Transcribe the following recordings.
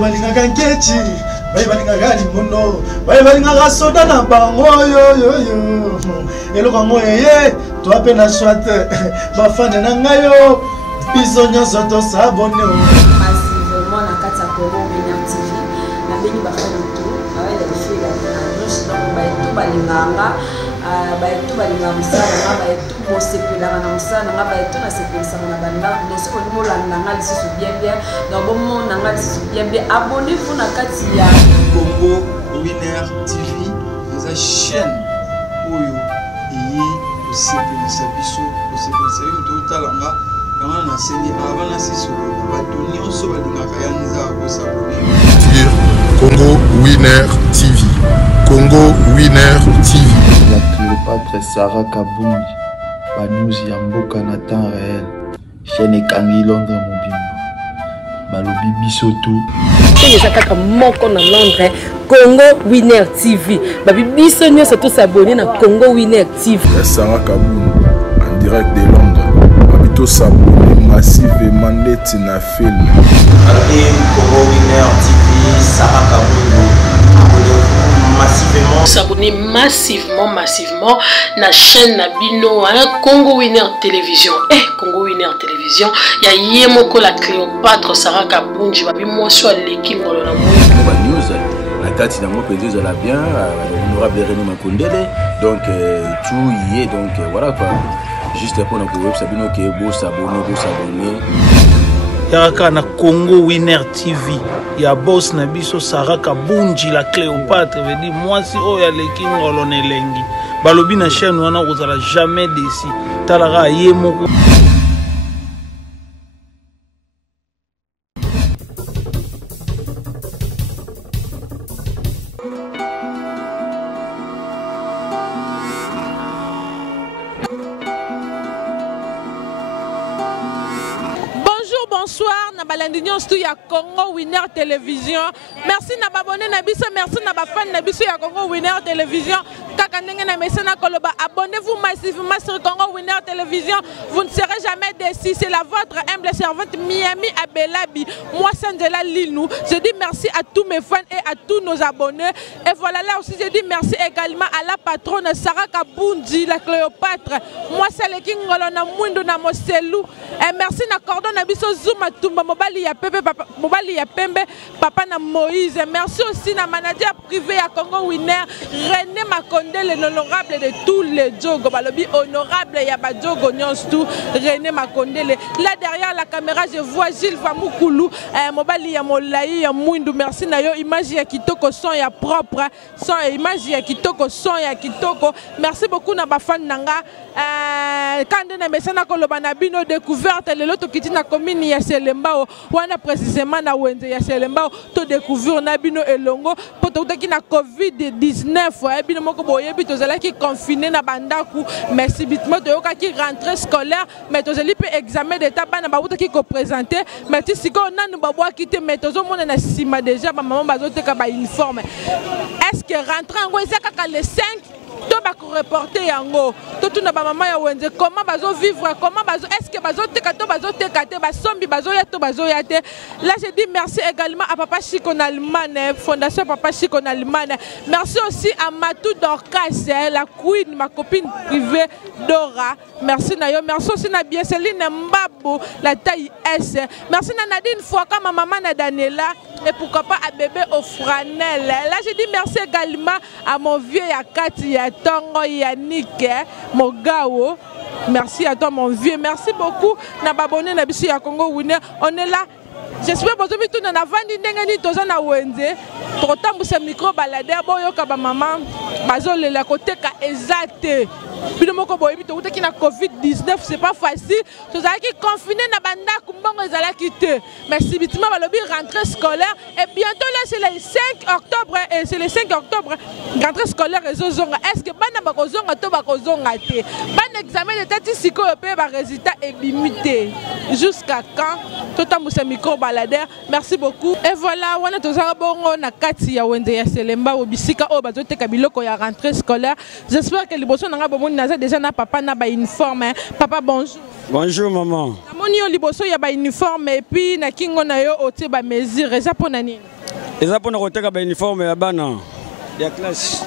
Balinga kankechi, balinga gali mono, balinga soda na bango yo. Elo kango yeye, to apena swate, bafane na ngayo, biso nyonso to sabone o. Massivement na kati ya Congo Winner TV, na beni bafane tout, avec les filles na nyonso na ba balinganga. Baetu balinga musala baetu bosepelaka na musala nga baetu na sepelisaka na banda nesi ko molanda nga lisusu bien na bomo na nga lisusu bien abonnez-vous na kati ya Congo Winner TV eza chaîne oyo iyi osepelisa biso osepelisa yo totalanga kama na seni abana siso bato nyonso balingaka ya nzaka kosabone Congo Winner TV. Congo Winner TV. La Cléopâtre Sarah Kabundi, Banouzi Yamboka na temps réel, chaîne Kangi Londres Mobimba, Balobi Bisoto. C'est ça kaka moko na Londres, Congo Winner TV. Babi biso nyonso to s'abonner na Congo Winner TV. Sarah Kabundi, en direct de Londres. Babito s'abonner massivement net na film. Congo Winner TV, Sarah Kabundi. S'abonner massivement na chaîne Nabino Congo Winner Télévision. Congo Winner Télévision, ya yemoko la Cléopâtre Sarah Kabundi babi moso aleki ngolo na moi. News la kati na mo peut-être la bien honorable René Makondele donc tout y est donc voilà quoi. Juste pour nous web Sabino qui est beau s'abonner. Yaka na Congo Winner TV ya boss na biso Sarah Kabundi la Cléopâtre veut dire moi si o ya leki ngolo nelengi balobi na chaîne wana kozala jamais déçu talaka yemoko. Bonsoir, na balandignon stu ya Congo Winner Télévision. Merci na babonné na biso, merci na bafan na biso ya Congo Winner Télévision. Kaka ndenge na mesena koloba, abonnez-vous massivement sur Congo Winner Télévision. Vous ne serez jamais déçus. C'est la votre humble servante Miami Abelabi. Moi Sandela Linou. Je dis merci à tous mes fans et à tous nos abonnés. Et voilà là aussi je dis merci également à la patronne Sarah Kabundi la Cléopâtre. Moi c'est le king ngolona mwindu na moselu. Et merci na cordon na biso Zuma Tumba Mobali ya Pembe papa Mobali ya Pembe papa na Moïse. Merci aussi na manager privé à Congo Winner René Makondele l'honorable de tous les Djogo balobi honorable ya ba Djogo nyonstu René Makondele. Là derrière la caméra je vois Gilles Vamoukulu Mobali ya Molayi ya Mwindu. Merci na yo image ya kitoko son ya propre son ya image ya kitoko son ya kitoko. Merci beaucoup na ba fan nanga kande na mesana koloba na bino découverte le loto kiti na commune ya Selembao wana précisément na Wenze ya Selembao to découvrir na bino elongo poto utaki na Covid-19 bino moko boyebi tozala ki confiné na bandaku mais subitement to yoka ki rentrée scolaire mais tozali pe examen d'état bana ba utaki ko présenter mais ti siko nanu ba bwa kité mais tozo mona na sima déjà ba maman bazoteka ba uniforme. Est-ce que rentrer ngo ezaka ka le 5 to ba ko reporter yango to tuna ba mama ya Wenze comment bazo vivre comment bazo est-ce que bazo teka to bazo teka te ba sombi bazo ya to bazo ya te. Là je dis merci également à Papa Chico en Allemagne fondation Papa Chico en Allemagne. Merci aussi à Matou Dorcas la queen ma copine privée Dora. Merci na yo merci aussi na bien Céline Mbabo la taille S. Merci na Nadine Fouaka ma maman na Daniela et pourquoi pas à bébé au Franel. Là je dis merci également à mon vieux Yakati ya Tongo Yannick Mogao. Merci à toi mon vieux. Merci beaucoup na babonné na biso ya Congo Winner. On est là. J'espère que vous avez na vandi ndenge ni toza na Wenze. Trotambu ce micro balader boyo ka ba maman bazolela koteka ezate bino moko boyebi tokutaki na covid-19 c'est pas facile tozalaki confiné na bandako mbongo ezalaki te mais subitement balobi rentrée scolaire et bientôt là c'est le 5 octobre et c'est le 5 octobre rentrée scolaire ezozonga est-ce que bana bakozonga to bakozonga te ban examen de tati sikoyo pe ba résultat ebimi te jusqu'à quand totambusa micro baladère merci beaucoup et voilà wana tozanga bongo na kati ya wende ya selemba obisika o bazoteka biloko ya rentrée scolaire j'espère que liboso nanga bomoni naza déjà na papa na ba uniforme papa bonjour bonjour maman namoni yo liboso ya ba uniforme et puis na kingo na yo otie ba mesure eza pona nini eza pona koteka ba uniforme ya bana ya classe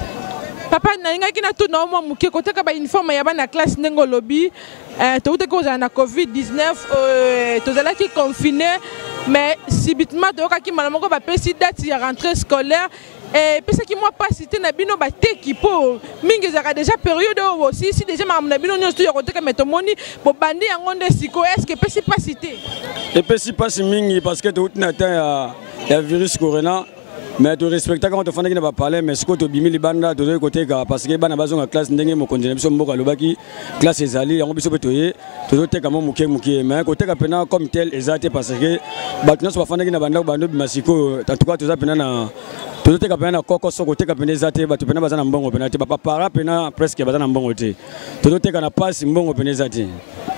papa nalingaki na tuna mwa muke koteka ba uniforme ya bana classe ndenge olobi toute kozala na covid-19 tozalaki confiné mais subitement toyokaki mbala moko bapesi date ya rentrée scolaire epesaki mwa pasi te na bino bateki mpo mingi ezalaka déjà période oyo bosisi déjà makambo na bino nyonso ya koteka me tomoni bobandi yango nde sikoyo estce epesi pasi te epesi pasi mingi parce que touti na temps ya virus corona mais tu respectes quand tu fais na baparler mais siko tobimi libanda tozoyi koteka parce que bana bazonga classe ndenge mokonzi na biso mboka alobaki classe ezali yango biso mpe toye tozoteka mo moke mais koteka pena comme tel eza te parce que bato nyonso bafandaki na bandako bando bima sikoyo en tout cas toza pena na tozoteka pena na kokoso koteka pena eza te bato pena baza na mbongo pena te bapapara pena presque baza na mbongo te tozoteka na pasi mbongo pena eza te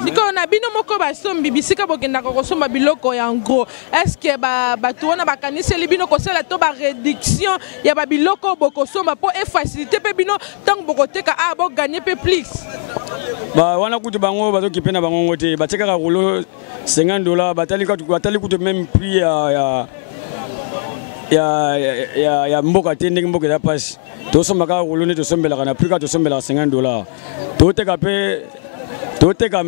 sikoyo na bino moko basombi bisika bokendaka kosomba biloko ya ngro est ce que bato wana bakaniseli bino kosala to réduction ya ba biloko bokosomba po e facilité pe bino tant bokoteka bo gagner pe plus ba wana kutu bango bazokipe na bango ngote batekaka rouleau $50 batali kutu même prix ya mboka te ndenge mboka ya passe tosombaka rouleau ne tosombelaka na prix ka tosombelaka $50 toteka pe toteka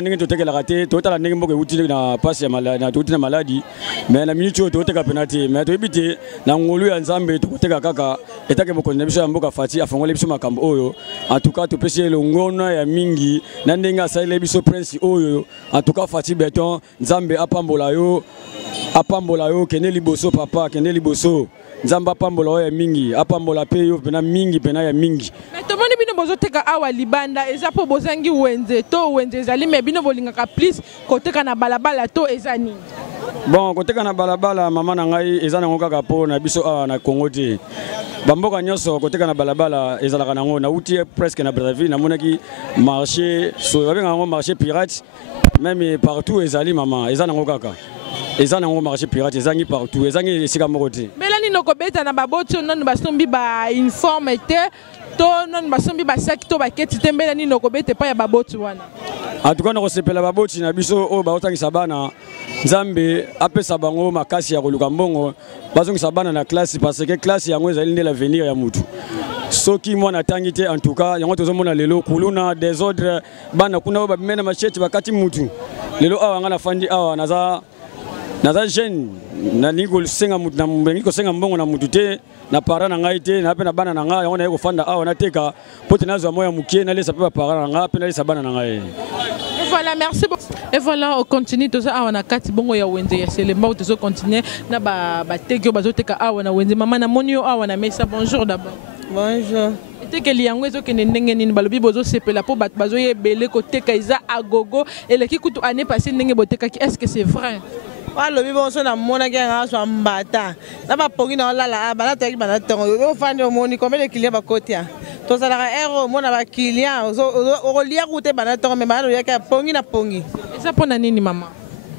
ndenge totekelaka te totala ndenge mboka euti na pasi ya na touti na maladi mais na minute oyo toteka pena te mais toyebi te na ngolu ya nzambe tokoteka kaka etake mokonzi na biso ya mboka fati afongoli biso makambo oyo en tout cas topesi ye longona ya mingi na ndenge asaleli biso prince oyo en tout cas fati beton nzambe apambola yo kende liboso papa kende liboso nzamba apambola oyo ya mingi apambola pe yo pena mingi pena ya mingi mais tomoni bino bozoteka awa libanda eza po bozangi wenze to wenze ezali mais bino bolingaka plus koteka na balabala to eza nini bon koteka na balabala mama na ngai eza nango kaka po na biso awa na Congo te bamboka nyonso koteka na balabala ezalaka nango na uti presque na Brazzaville namonaki marché so babenga nango marché pirate même partout ezali mama eza nango kaka eza nango marché pirate ezangi partout ezangi esika moko te melani nokobeta na baboti nanu basombi ba uniforme te to nanu basombi basaki to baketi te melani nokobeta pa ya baboti wana en tout cas nakosepela baboti na biso oyo baotangisa bana nzambe apesa bango makasi ya koluka mbongo bazongisa bana na classe parce que classe yango ezali nde l'avenir ya mutu soki mwana atangi te en tout cas yango tozomona lelo kuluna désordre bana kuna oyo babimena machete bakati mutu lelo awa nga nafandi awa naza jeune nalingi kosenga mbongo na mutu te na para na ngai te na pe na bana na ngai yango naye kofanda awa nateka po te nazwa moya mokie nalesa pe bapara na ngai pe nalesa bana na ngai. Voilà, merci beaucoup. Et voilà, on continue tout ça. On a quatre bongo ya wende ya selemba. On continue na ba teke bazoteka awa na wende. Maman na monio awa na mesa. Bonjour d'abord. Bonjour. Ete ke liango ezo ke ndenge nini balobi bozo sepela po bat bazo ye belé koteka iza agogo et le kikutu année passée ndenge boteka ki est-ce que c'est vrai? Balobi bonso na mona ke nga so mbata. Na ba pongi na lala ba na teki ba na tongo. Yo fandi o moni combien de clients ba kotia. To sala ka ero mona ba clients o lia route ba na tongo me ba no ya ka pongi na pongi. Eza pona nini mama?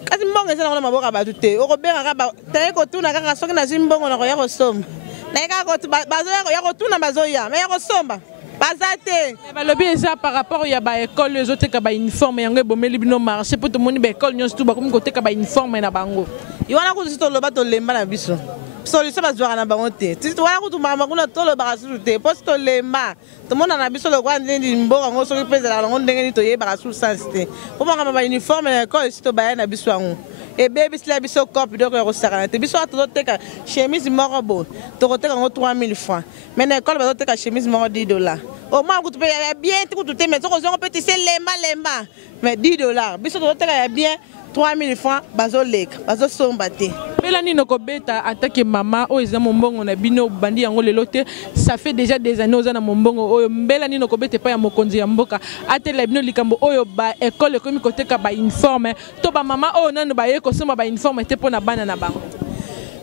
Kasi mbongo eza na maboka ba tute. O ko benga ka ba taye ko tuna ka soki na zimbongo na ko ya ko somba. Na ka ko bazo ya ko tuna bazo ya me ya ko somba. Bazate. Balobi eza par rapport ya ba école les autres ka ba uniforme yango bomeli bino marché pour tout monde ba école nyonso tout ba comme côté ka ba uniforme na bango. Iwana ko to loba to lemba na biso. Solution bazwaka na bango te. Titi wana ko tumama kuna to loba ka te. Poste to lemba. To mona na biso lo kwa ndindi mboka ngo so pezela ngo ndenge ni to yeba ka sous sensité. Po ba ba uniforme na école to ba na biso ngo. Et bébé c'est biso cop donc ko sakana te biso to teka chemise moko bo. To ko teka ngo 3000 francs. Mais na école ba to teka chemise moko $10. Au moins ku to bien tu te mais to ko zo petit c'est lemba. Mais $10. Biso to teka bien 3000 francs bazoleka bazosomba te. Mbela nini okobeta attaque mama oyo eza mombongo na bino bandi yango lelo te, ça fait déjà des années oza na mombongo oyo mbela nini okobeta pa ya mokonzi ya mboka atela bino likambo oyo ba école ekomi koteka ba uniforme to ba mama oyo nano ba ye kosomba ba uniforme te pona bana na bango.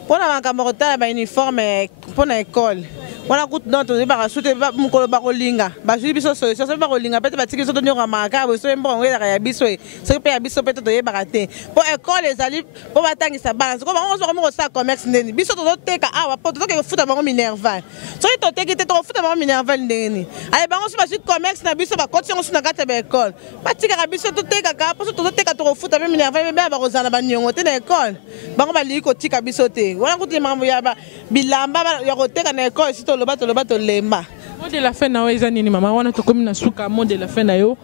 Pona makambo kotala ba uniforme pona école. Wana kutu non to ba sute ba mukolo ba kolinga ba juli biso so so ba kolinga pete ba tiki so to nyoka maka bo so mbongo ya biso e so pe ya biso pete to ye bakate po école ezali po batangisa balance ko ba so ko sa commerce ndeni biso to teka awa po to ke futa bango minerval so to teki te to futa bango minerval ndeni ale bango so ba su commerce na biso ba koti so na kata ba école ba tika ka biso to teka ka po so to teka to futa ba minerval be ba kozana ba nyongo te na école bango ba liko tika biso te wana kutu mambo ya ba bilamba ya ko teka na école si to lobato lemba. Mot de la fin na weza nini mama wana to komi na suka mot de la fin na yo.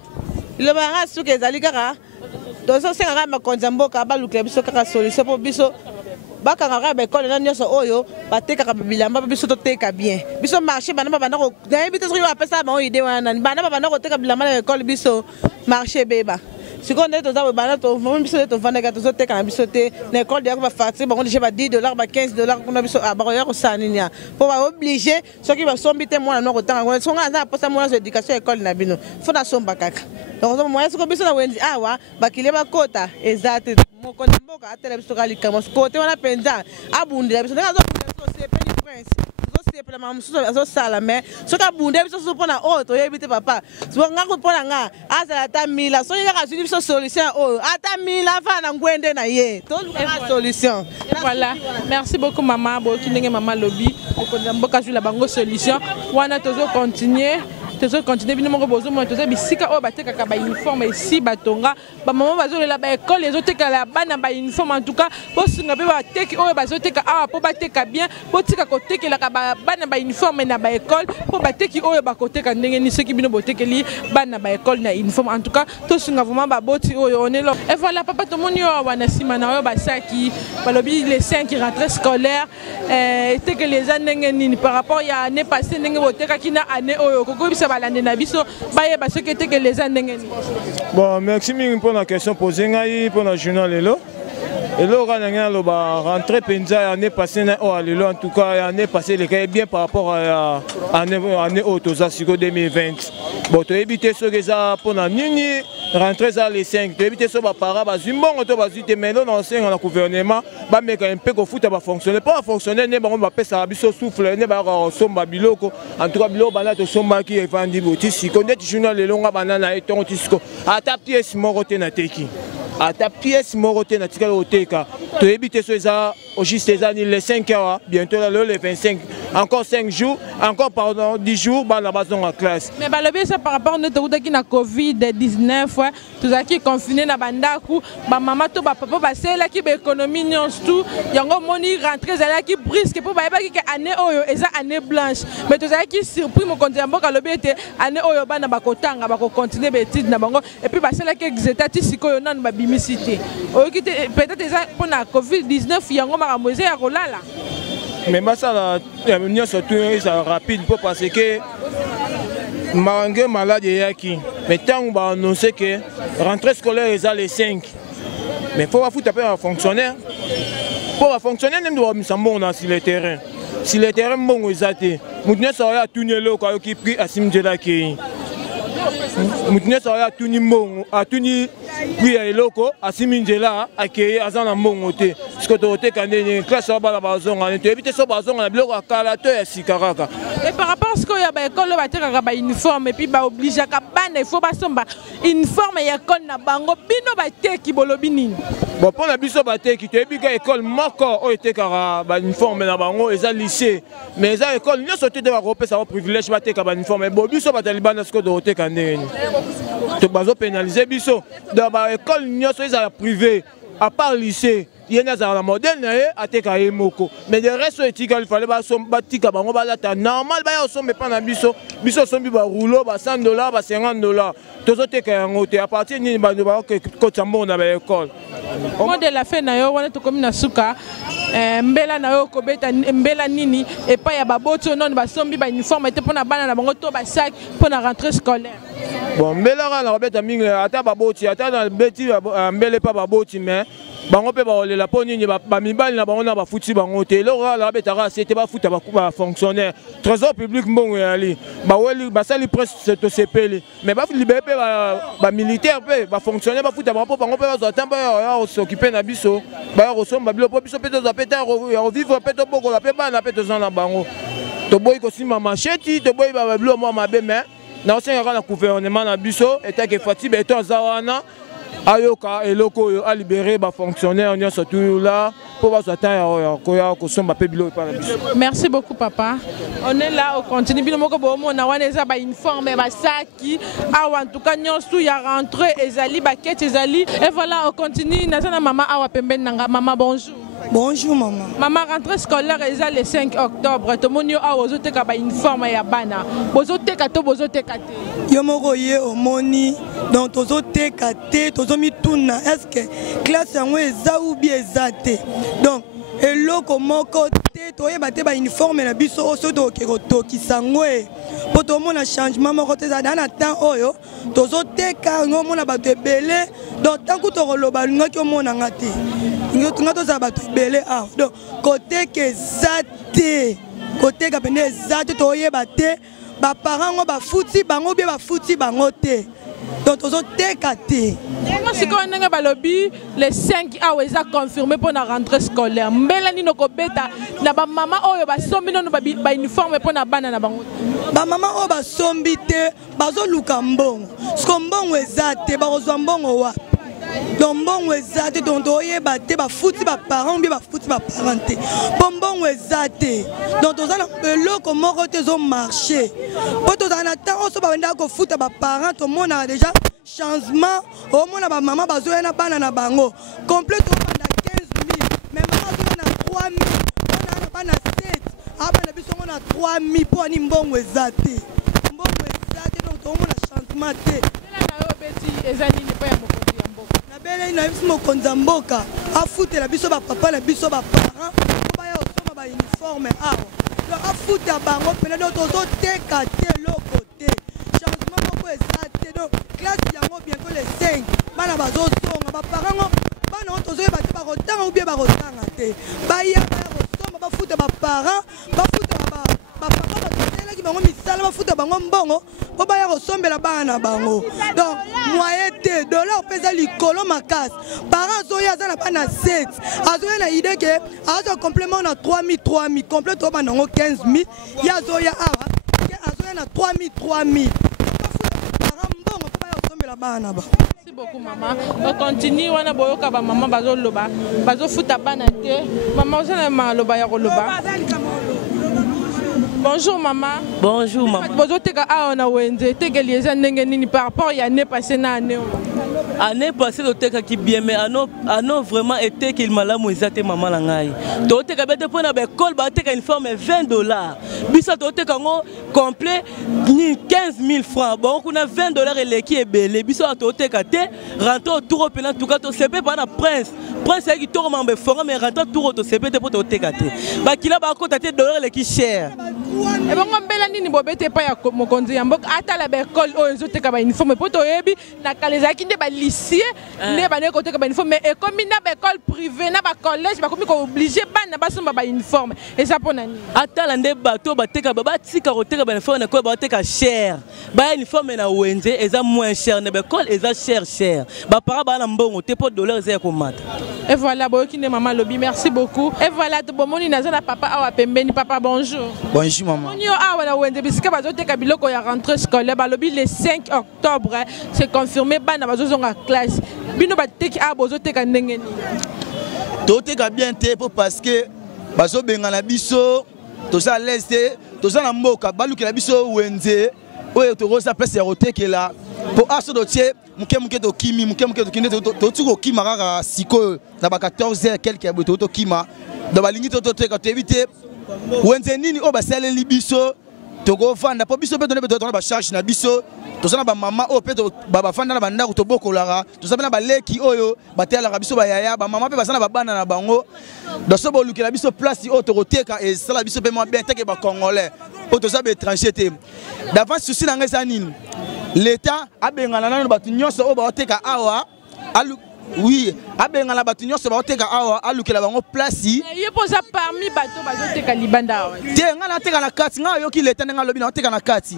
Le banga suka ezali kaka. Dozo senga ma konzamboka ba lukle biso kaka solution po biso. Baka ngaka ba école na nyoso oyo bateka ka bilamba biso to teka bien. Biso marché bana bana ko na ebite so yo apesa ba idée wana bana bana ko teka bilamba na école biso marché beba. Si on est dans bana to biso to vanda ka to teka na biso te na école ya ko ba facture ba on déjà ba $10 ba $15 ko na biso a ba ya ko saninya po ba obligé ceux qui va sombi te mwana no ko tanga ko so nga za posa mwana so éducation école na bino fo na somba kaka donc so moya ko biso na wenzi awa ba kile ba kota exact moko na mboka atela biso ka likama ko te wana penza abundela biso nga zo se peli prince sepela mamususu azosala mais soki abunde biso so mpona oyo toyebi te papa nga mpona nga azala ata mila soki kaka azwili biso solution oyo ata mila afala na ngwende na ye tolukaka solution. Voilà, merci beaucoup mama boki ndenge mama lobi okonza mboka azwila bango solution wana tozo continuer bino moko bozo mo toza bisika oyo batekaka ba uniforme ici batonga ba mama bazolela ba école ezotekala bana ba uniforme en tout cas bosinga pe bateki oyo bazoteka awa po bateka bien botika kotekelaka bana ba uniforme na ba école po bateki oyo bakoteka ndenge ni soki bino botekeli bana ba école na uniforme en tout cas tosinga vraiment baboti oyo on est là. Et voilà papa tomoni oyo wana sima na oyo basaki balobi les 5 rentrées scolaires teke les années nini par rapport ya année passée ndenge boteka kina année oyo kokobisa balande na biso baye ba soki teke les années nini. Bon merci mingi pour la question posée ngai pour la journal lelo. Et là, on a rentré penza année passée en tout cas année passée les cas bien par rapport à année autosa sur 2020. Bon tu éviter ce que ça pour la nini rentrer à les 5 tu éviter ce ba para ba zimbongo to ba zite mais là on sait on a gouvernement ba meka un peu ko foot ba fonctionner pas fonctionner ne ba on va pesa biso souffle ne ba somba biloko en tout cas biloko bana to somba qui vandi botisi connait journal le longa banana et ton tisco ata pièce morote na teki ata pièce morote na tika oteka to éviter ce ça au juste les 5 heures bientôt là le 25 encore 5 jours encore pardon 10 jours ba la base en classe. Mais ba le ça par rapport notre qui na Covid-19 tout qui confiné na bandaku ba maman to ba papa ba sela ki ba économie nyons tout yango moni rentrer za qui brisque pour ba ba ki année oyo eza année blanche mais tout qui surpris mo konzi mboka lobi ete année oyo bana ba kotanga ba ko continuer ba étude na bango et puis ba sela ki exétati sikoyo nan ba bimisité oyo ki peut-être eza pour na Covid-19 yango makambo eza ya kolala. Mais ça la surtout rapide parce que Marangé malade yaki mais tant on va annoncer que rentrée scolaire est à les 5 mais faut foutre après un fonctionnaire pour fonctionner même doit misambon sur le terrain si le terrain bon exacté mutne ça ya tourner le ko qui pris asim de la qui mutne ça ya tourner bon a tourner puis ya loko asimindela akeye azana mbongo te parce que to te kande classe ba bazonga ne éviter so bazonga na biloko akala to ya sikaraka. Et par rapport à ce qu'il y a ba école ba teka ba uniforme et puis ba oblige ka bana il faut ba somba uniforme ya école na bango bino ba teki bolobi nini. Bon pour la biso ba teki to ebika école moko o teka ba uniforme na bango eza lycée mais eza école nyoso te ba repesa ba privilège ba teka ba uniforme bo biso ba talibana ce que do teka ndeni to bazo pénaliser biso dans ba école nyoso eza privé à part lycée yene azala na modèle na ye ateka ye moko mais de reste etika il fallait batika bango balata normal baya osombe pa na biso sombi ba rouleau ba $100 ba $50 tozoteka yango te à partir nini bando ba kota mbongo na ba école mot de la fin na yo wana tokomi na suka mbela na yo kobeta mbela nini epai ya baboti non basombi ba uniforme te mpona bana na bango to basac mpona rentrée scolaire. Bon mbela kaka na kobeta mingi ata baboti ata na beti mbele pa baboti mais bango mpe baolela mpo nini bamibali na bango na bafuti bango te eloko kaka na babetaka ase te bafuta bafonctionnaire trésor public mbongo yali baweli basali presse tosepeli mais balibere mpe bamilitaire mpe bafonctionnaire bafuta bango mpo bango mpe bazwa ta mpo ya kosokipe na biso baya kosomba bilo mpo biso mpe tozwa mpe ta ya kovivre mpe tobokola mpe bana mpe toza na bango toboyi kosimba macheti toboyi babilo mwa mabe mais naosengaka na gouvernement na biso etake fati beto aza wana ayoka eloko oyo alibere bafonctionnaire nyonso tuyula mpo bazwa temps ya koya kosomba mpe bilo epa na biso. Merci beaucoup papa. On est là, on continue. Bino moko bomona wana eza ba uniforme basaki awa en tout cas nyonso ya rentrée ezali bakete ezali et voilà on continue nazana mama awa pembeni nanga mama bonjour. Bonjour maman. Maman rentrée scolaire est le 5 octobre. Tout le monde a ozoteka ba uniforme ya bana. Bozoteka to bozoteka te. Yo moko ye omoni donc tozoteka te tozomi tuna est-ce que classe yango eza ou bien ezate. Donc eloko moko te toyeba te ba uniforme na biso oso toke kotokisa ngoe. Po tomona changement moko te za na temps oyo tozoteka ngo mona bato ebele donc tant que tokoloba ngaki omona ngate. Nga toza bato ebele awa donc côté que zate côté ka pene zate toyeba te baparents ngo bafuti bango bien bafuti bango te donc tozoteka te. Si on a balobi les 5 awa eza confirmé pour la rentrée scolaire mbela nino kobeta na ba mama oyo basombi no ba uniforme pour na bana na bango ba mama oyo basombi te bazoluka mbongo sko mbongo ezate bakozwa mbongo wa donc mbongo ezate donc toyeba te bafuti baparents bien bafuti baparents te mbongo ezate donc toza na eloko moko te ezomarché po tozala na temps oso babendaka kofuta baparents tomonaka déjà changement au moins la maman bazoya na bana na bango complet obanda 15 000 mais maman azoya na 3 000 on a bana 7 abana biso on a 3 000 pour ani mbongo ezate donc to mona changement te na yo beti ezali ne pa ya mokonzi ya mboka na bele na biso mokonzi ya mboka afutela biso ba papa na biso ba parents ba ya osoma ba uniforme awa donc afuta bango pena donc tozoteka te loko te changement moko ezate donc classe yango bientôt les 5 bana bazosonga baparents bana tozoyeba te bakotanga ou bien bakotanga te baya kosomba bafuta baparents bafuta baparents batotelaki bango misala bafuta bango mbongo po baya kosombela bana na bango donc moyen te dollar mpe eza likolo makasi parents azoya aza na bana 7 azoya na idée ke azwa complément na 3 000 complet tobanda yango 15 000 ye azoya awa azoya na 3 000 Merci beaucoup maman. On continue wana boyoka ba maman bazoloba bazofuta bana te maman osana maloba ya koloba. Bonjour maman. Bonjour maman. Bozoteka a na wenze tegeli eza ndenge nini par rapport ya année passée na année. Année passée toteka ki bien mais ano vraiment été qu'il malamu ezate maman la ngai. Toteka bete pona ba école ba teka uniforme $20. Bisa toteka ngo complet 15 000 francs. Bon kuna $20 eleki ebele biso toteka te rentre autour pena tout cas to sepe pa na prince qui toro mambe fora mais rentre tour to sepe te po toteka te. Ba kila ba kota te dollar eleki cher. Et bon mbela nini bobete pa ya mokonzi ya mboka ata la école oyo ezoteka ba uniforme po toyebi na kalezaki nde ba lycée ne ba ne koteka ba uniforme mais ekomi na ba école privée na ba collège ba komi ko obligé bana basomba ba uniforme et ça pona nini ata la nde bato bateka ba tika koteka ba uniforme na ko ba teka cher ba uniforme na wenze eza moins cher na ba école eza cher ba para ba na mbongo te po dollar eza ko mata. Et voilà boyoki ne maman lobi merci beaucoup et voilà to bomoni na za papa awa pembeni papa bonjour. Bonjour maman. Monio awa na wenze bisika bazoteka biloko ya rentrée scolaire balobi le 5 octobre c'est confirmé bana bazozonga classe bino bateki a bozoteka ndenge ni toteka bien te parce que bazobenga na biso toza l'est toza na mboka balukela biso wenze oyo tokosa place ya kotekela po aso dotie muke tokimi muke tokinde totuki kokima kaka sikoyo na ba 14h quelque ya boye tokima do balingi toteka toyebi wenze nini oyo basaleli biso tokovanda mpo biso mpe tona bacharge na biso toza na bamama oyo mpe bafanda na bandako tobokolaka toza mpe na baleki oyo batelaka biso bayaya bamama mpe baza na babana na bango doso bolukela biso place oyo tokoteka esala biso mpe mwa bien teke bacongolais oyo toza baétranger te d'avance susi na ngai eza nini l'état abengana nano bato nyonso oyo baoteka awa oui abengana bato nyonso baoteka awa alukela bango place ye poza parmi bato bazoteka libanda awa te nga nateka na kati nga yoki l'état ndenga lobi naoteka na kati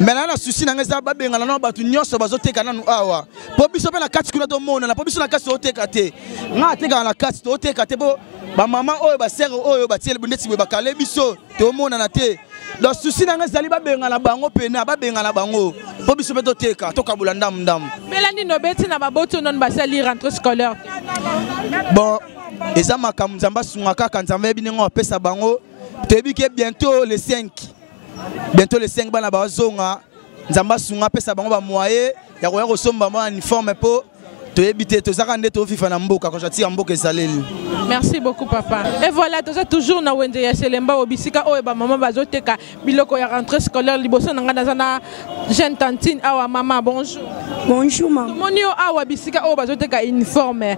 maintenant na susi na nga eza babengana nano bato nyonso bazoteka nanu awa mpo biso mpe na kati kuna tomonana mpo biso na kati tooteka te nga atekaka na kati tooteka te mpo bamama oyo basere oyo batiele ndeti boye bakale biso tomonana te donc susi na nga ezali babengana bango pena babengana bango mpo biso mpe toteka tokabula ndamu mbelani nobeti na baboto non basali rentrée scolaire bon eza makambo nzambe asunga kaka nzambe yebi ndenge apesa bango toyebi ke bientôt le 5 bana bazonga nzambe asunga apesa bango bamoye ya koya kosomba bango uniforme mpo toyebi te tozaka nde tofifa na mboka quand j'attire mboka ezaleli. Merci beaucoup papa. Et voilà, toza toujours na wende ya Selemba obisika oyo ba maman bazoteka biloko ya rentrée scolaire liboso nanga na jeune tantine awa mama bonjour. Bonjour maman. Monio awa bisika oyo bazoteka uniforme.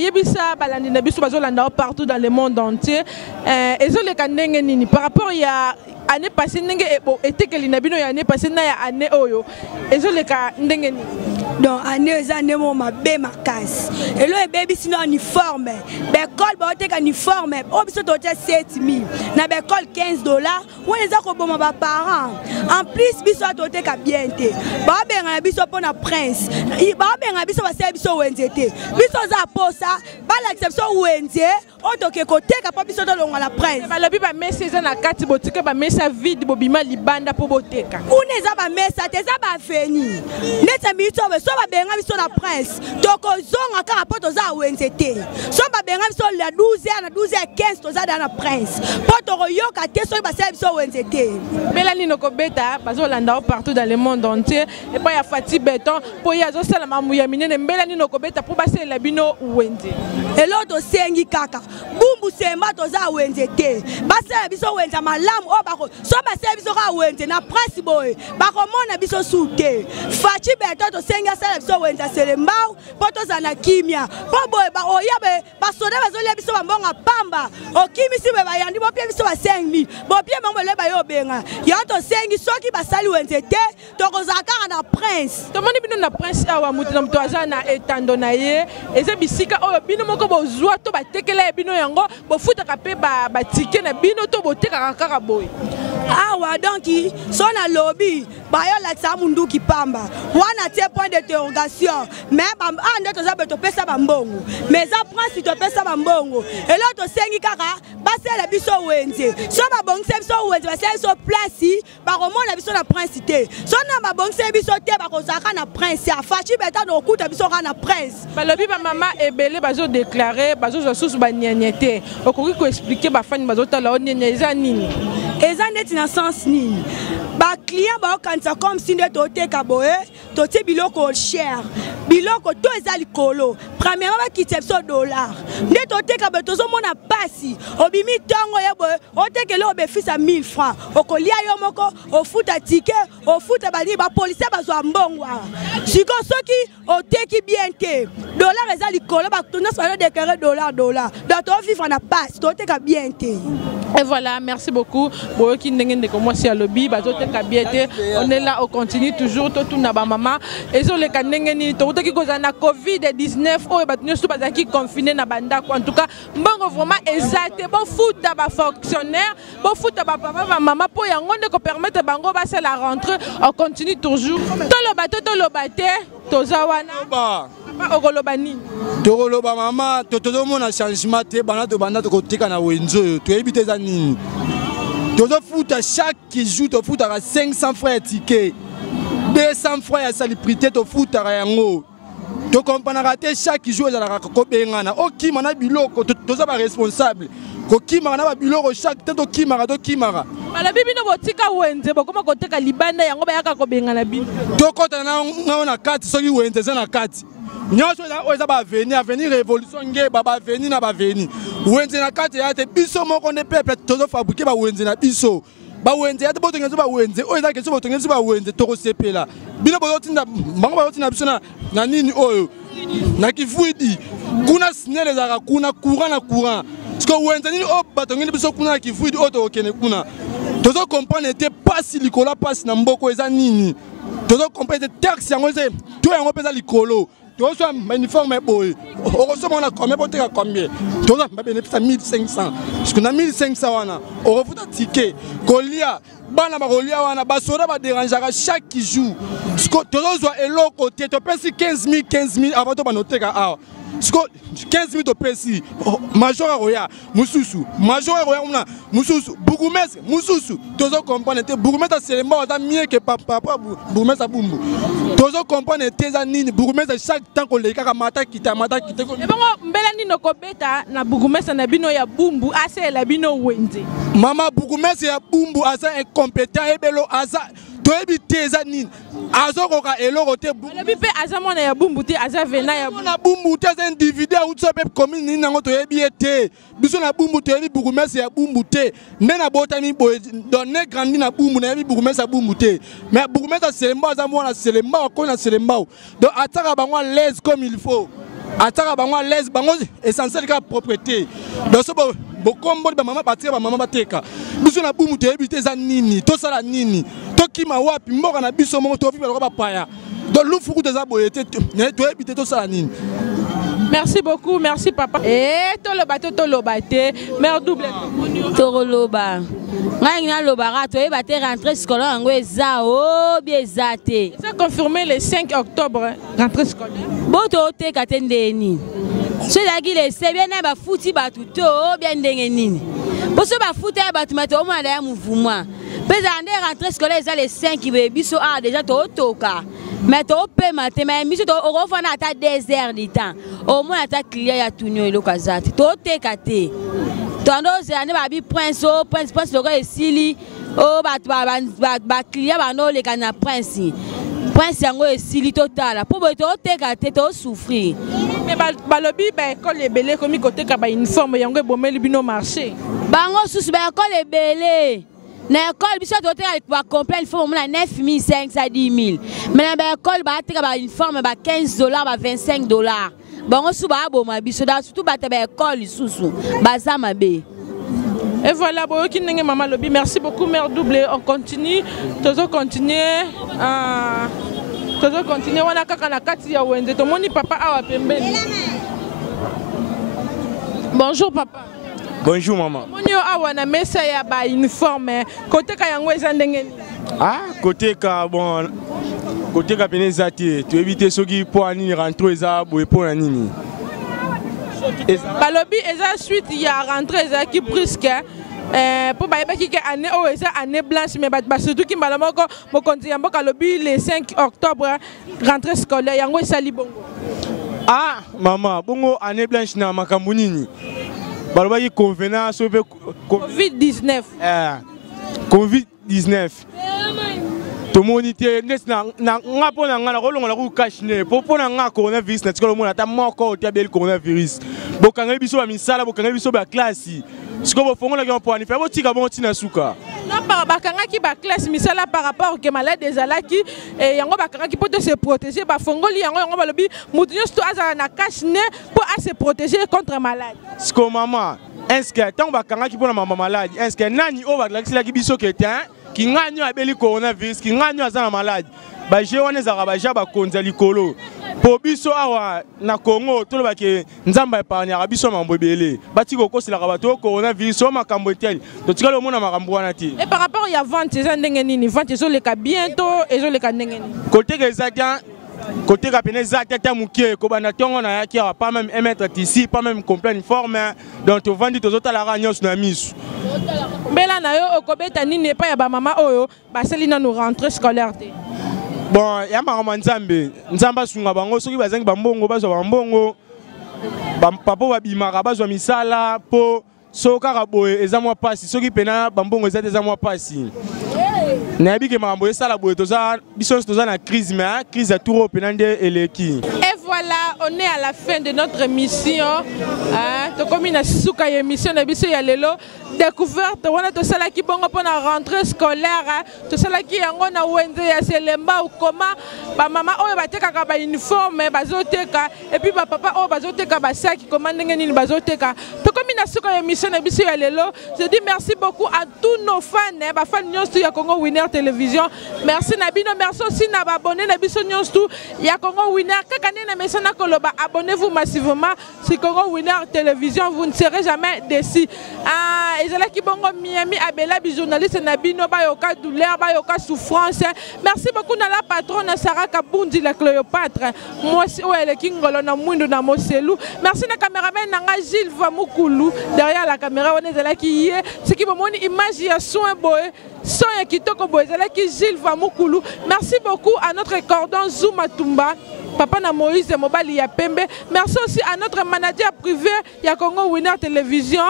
Yebisa balandi na biso bazolanda partout dans le monde entier. Ezoleka ndenge nini par rapport ya année passée ndenge etekeli na bino ya année passée na ya année oyo. Ezoleka ndenge nini. Donc année eza année mo mabe makasi. Elo ebebi sino uniforme. Bekol ba oteka uniforme. O biso to 7000. Na bekol $15. Ou eza ko boma ba parents. En plus biso to teka bien te. Ba benga biso pona prince. Ba benga biso ba se biso wenzete. Biso za posa, ba l'exception wenze, o to ke koteka pa biso to longa la prince. Ba lobi ba mesa eza na kati botika ba mesa vide bobima libanda po boteka. Une eza ba mesa te eza ba veni. Neta biso so ba benga biso na prince. Toko zonga ka rapport za wenzete. So ba benga biso la 12h na 12h15 to za na prince. Poto yoka te so ba se biso wenzete. Melanie Nokobeta bazolanda partout dans le monde entier et pas ya Fati Beton po ya zo sala mamu ya minene Melanie Nokobeta po base la bino wenze. Eloto sengi kaka. Bumbu semba to za wenzete. Base biso wenza malamu o bako. So ba se biso ka wenze na prince boy. Bako mona biso sute. Fati Beton to sengi sala biso wenza selembao poto za na kimia. Po boy ba oyabe basoda bazolia biso bambonga pamba. O kimi sibe ba yandi bo pia biso ba 5000. Bo pia mambo le ba yo benga. Yato sengi soki basali wenzete tokozaka na prince. Tomoni bino na prince awa mutu na mtoaza na etando na ye. Eze bisika oyo bino moko bozwa to batekela bino yango bofuta kape ba ticket na bino to boteka kaka boy. Awa donc so na lobby bayo la tsamundu ki pamba. Wana tie point d'interrogation. Mais ande toza beto pesa bambongo. Mais za prince to pesa bambongo. Et l'autre sengi kaka basela biso wenze. So ba bongse biso wenze basela biso place ba romona biso na prince te. So na ba bongse biso te ba kozaka na prince. Afachi beta no kuta biso na prince. Ba lobi ba mama ebele bazo déclarer bazo susu ba nyenyete. Okoki ko expliquer ba fani bazo tala onyenyeza nini. Eza neti na sens nini. Ba client ba okanisa comme si nde toteka boye to te biloko cher biloko to eza likolo premièrement ba kitse biso $. Nde toteka be tozo mona pasi obimi tongo ye boye otekele obefisa 1000 francs okolia yo moko ofuta ticket ofuta bani ba police bazwa mbongwa siko soki oteki bien te $. Eza likolo ba tona sa déclarer $. Donc to vivre na pasi toteka bien te. Et voilà, merci beaucoup. Boyo ki ndenge ndeko mwasi ya lobby bazoteka bien te. On est là, on continue toujours tout na ba mama. Ezo le kanenge ni to utaki koza na COVID-19 oyo batunyo su bazaki confiné na bandako. En tout cas, mbongo vraiment exact bon foot ba fonctionnaire, bon foot ba papa ba mama po yango ndeko permettre bango ba la rentrée. On continue toujours. To lo bate toza wana. Okoloba nini? Tokoloba mama tozomona changement te bana to banda tokotika na wenzo toyebi te za nini. Tozofuta chaque jour tofutaka 500 francs ya ticket. 200 francs ya saliprité tofutaka yango. To comprendre chaque jour ezalaka ko bengana. Okima na biloko toza ba responsable. kokimaka na babiloko chaque temps tokimaka balobi bino botika wenze bokoma koteka libanda yango bayaka kobenga na bino tokota nango na kati soki wenze eza na kati nyonso oyo eza aveni révolution nge baveni na baveni wenze na kati ya te biso moko nde peple tozofabrike bawenze na biso bawenze ya te botongeli bawenze oyo eza keso botongeli bawenze tokosepela bino bozotinda bango bazotinda biso na nini oyo na kivuidi kuna sinele ezalaka kuna courant na courant parceke wenze nini oyo batongeli biso kuna na kivuidi oyo tokokende kuna tozokomprendre te pasi likolo pasi na mboko eza nini tozokomprendre te taxe yango eza to yango mpe eza likolo tozwa uniforme boye okosoma na combien boteka combien tozwa babénéfice 1500 parce que na 1500 wana okofuta ticket kolia bana bakolia wana basoda baderangeaka chaque jour tozozwa eloko te topesi 15 000 avant to banoteka awa 15 000 topesi major akoya mususu major akoya muna mususu bourgmestre mususu tozokomprendre te bourgmestre aselema aza mieux que papa bourgmestre abumbu tozokomprendre te eza nini bourgmestre chaque temps kolekaka mata kite ebongo mbela nini okobeta na bourgmestre na bino ya bumbu asalela bino wenze mama bourgmestre ya bumbu aza incompétent ebelo aza toyebi te eza nini azokoka eloko te alobi mpe aza mwana ya bumbu te aza vena ya na bumbu te aza individu awuti mpe commune nini nango toyebi ye te biso na bumbu toyebi bourgmestre ya bumbu te nde na botami boye donne grandi na bumbu nayebi bourgmestre ya bumbu te mais bourgmestre aselembao aza mwana selembao akoi na selembao donc ataka bango à l'aise comme il faut ataka bango à l'aise bango essentiel kaka propreté donc so bokomboli bamama batika bamama bateka biso na bumbu toyebi te eza nini tosala nini tokima wapi mboka na biso moko toviva lokola bapaya donc lufuku teza boye te toyebi te tosala nini. Merci beaucoup, merci papa. Eh, toloba te, mère double. Toroloba. Ngai na lobara to eba te rentrée scolaire ngo eza o bieza te. Ça confirmé le 5 octobre rentrée scolaire. Boto te katendeni. Sozaki le sebia na ba futi batu to bien ndenge nini. Boso ba futi batu mato o mwana ya mouvement. Pesa ande rentrée scolaire eza le 5 biso a déjà to toka. Mais tu peux mater, mais si tu as 2 heures de temps, au moins tu as client à tout le monde. Tu as caté. Tu as dit prince, prince, le roi est sili, oh, client, les canards prince. Prince, est sili total. Pour que tu as caté, tu as souffert. Mais balobi, école est belle, comme côté kaba uniforme, il y a un bon bino marché. Bango sous école est belle. Na école biso doté pour complet il faut 9500 à 10 000 mais na école ba tika ba uniforme ba $15 ba $25 bon sou ba bo ma biso da surtout ba école susu ba za mabe. Et voilà bo ki ndenge maman lobi merci beaucoup mère double on continue toujours continuer wana kaka na kati ya wenze to moni papa awa pembeni. Bonjour papa. Bonjour maman. Monio awana mesa ya ba uniforme côté ka yango eza ndenge ni. Ah côté ka bon côté ka peneza te to éviter soki po ani rentrer eza boye po na nini. Balobi eza suite ya rentrer eza ki presque pour ba yeba ki ke année o eza année blanche mais ba surtout ki mbala moko mokonzi ya mboka lobi le 5 octobre rentrée scolaire yango esali bongo. Ah maman bongo année blanche na makambo nini. Balobaki convenant sauver Covid-19. Covid-19. To moniter na ngapo na ngana kolonga na ku kashne popo na nga coronavirus na tikolo mona ta moko te bel coronavirus. Bokanga biso ba misala bokanga biso ba classe. Siko bo fongola ki on faire botika bon tina suka. Non par bakanga ki ba classe misala par rapport que malade ezalaki et yango bakanga ki poto se protéger ba fongoli yango balobi mutu nyonso azala na kashne pour se protéger contre malade. Siko maman est-ce que tant bakanga ki pona maman malade est-ce que nani o ba lakisila ki biso ke te ki nganyo abeli coronavirus ki nganyo azana malade ba je wana ezaka ba ja ba konza likolo po biso awa na Congo toloba ke nzamba epargnaka biso mambo ebele batiko koselaka bato coronavirus o makambo tel to tikala omona makambo wana te. Et par rapport ya vente eza ndenge nini vente ezoleka bientôt ezoleka ndenge nini côté que ça côté ka peneza tata mukie ko bana tongo na yaki pas même 1 mètre ici pas même complet uniforme donc to vandi to zotala ra nyos na misu mbela na yo okobeta nini pa ya ba mama oyo baseli na nous rentrée scolaire te. Bon ya mama nzamba sunga bango soki bazangi bambongo bazwa bambongo papa babimaka bazwa misala po soka boye eza mwa pasi soki pena bambongo eza eza mwa pasi nayebi ke makambo esala boye toza biso toza na crise mais crise ya tour pena nde eleki. Et voilà, on est à la fin de notre émission. Comme une souka émission de biso ya lelo découverte wana to sala ki bongo pona rentrée scolaire to sala ki yango na wenze ya selemba ou comment ba mama oyo bateka ka ba uniforme bazoteka et puis ba papa oyo bazoteka ba sac comment ndenge nini bazoteka to comme une souka émission de biso ya lelo. Je dis merci beaucoup à tous nos fans ba fans nyonso ya Congo Winner Télévision. Merci Nabino, merci aussi na ba abonné na biso nyonso ya Congo Winner kaka na mesana koloba abonnez-vous massivement sur Congo Winner Télévision, vous ne serez jamais déçus. Ezala ki bongo Miami abela bi journaliste Nabino bayoka douleur bayoka souffrance. Merci beaucoup na la patronne Sarah Kabundi la Cléopâtre. Moi aussi o ele kingolo na mwindu na Moselu. Merci na caméraman nanga Gilles Vamukulu derrière la caméra on ezala ki yé ce qui bomoni image ya soin boy son ya kitoko boy ezala ki Gilles Vamukulu. Merci beaucoup à notre cordon Zuma Tumba. Papa na Moïse Mobali ya Pembe. Merci aussi à notre manager privé ya Congo Winner Télévision,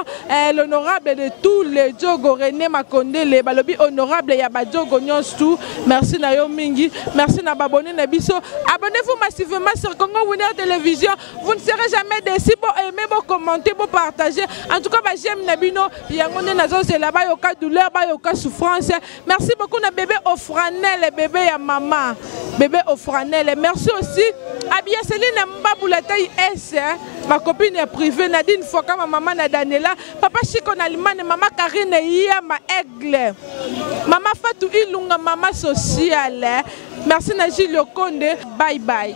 l'honorable de tous les Djogo René Makonde, les balobi honorable ya Badjogo Nyonsu. Merci na yo mingi. Merci na babone na biso. Abonnez-vous massivement sur Congo Winner Télévision. Vous ne serez jamais déçus. Bon aimer, bon commenter, bon partager. En tout cas, j'aime Nabino. Yangonde nazo c'est là-bas yoka douleur, ba yoka souffrance. Merci beaucoup na bébé Ofranel, bébé ya maman. Bébé Ofranel. Merci aussi à bien Céline Mbaboulatay S, ma copine privée Nadine Foka, ma maman Nadanela, papa Chiko Nalimane, maman Karine Iya, ma aigle, maman Fatou Ilunga, maman sociale. Merci Najil Yokonde, bye bye.